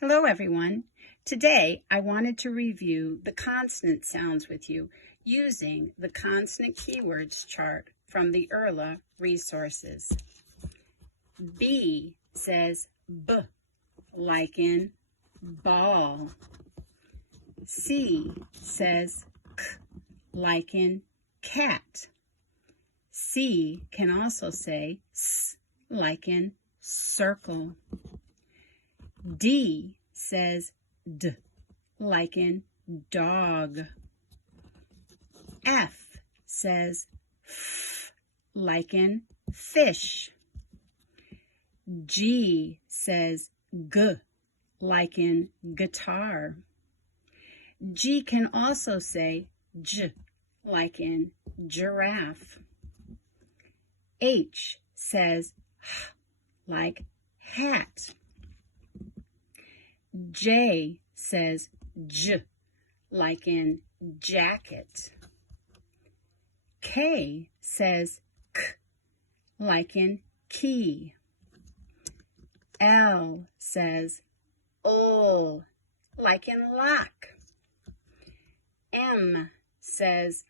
Hello everyone. Today I wanted to review the consonant sounds with you using the Consonant Key Words chart from the IRLA resources. B says B, like in ball. C says K, like in cat. C can also say S, like in circle. D says D, like in dog. F says F, like in fish. G says G, like in guitar. G can also say J, like in giraffe. H says H, like hat. J says J, like in jacket. K says K, like in key. L says L, like in lock. M says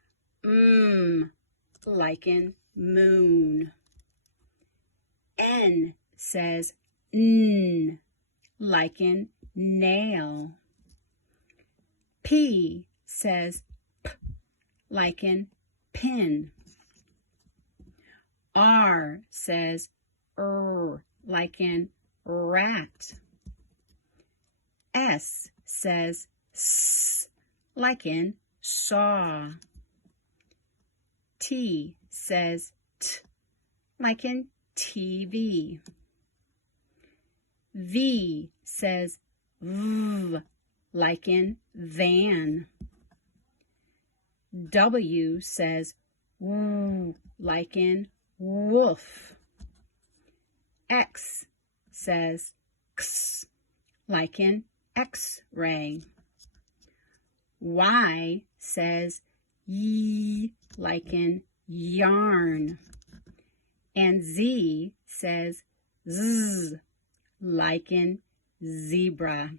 like in moon. N says N, like in nail. P says P, like in pin. R says like in rat. S says S, like in saw. T says T, like in TV. V says V, like in van. W says W, like in wolf. X says X, like in X-ray. Y says Y, like in yarn. And Z says Z, like in zebra.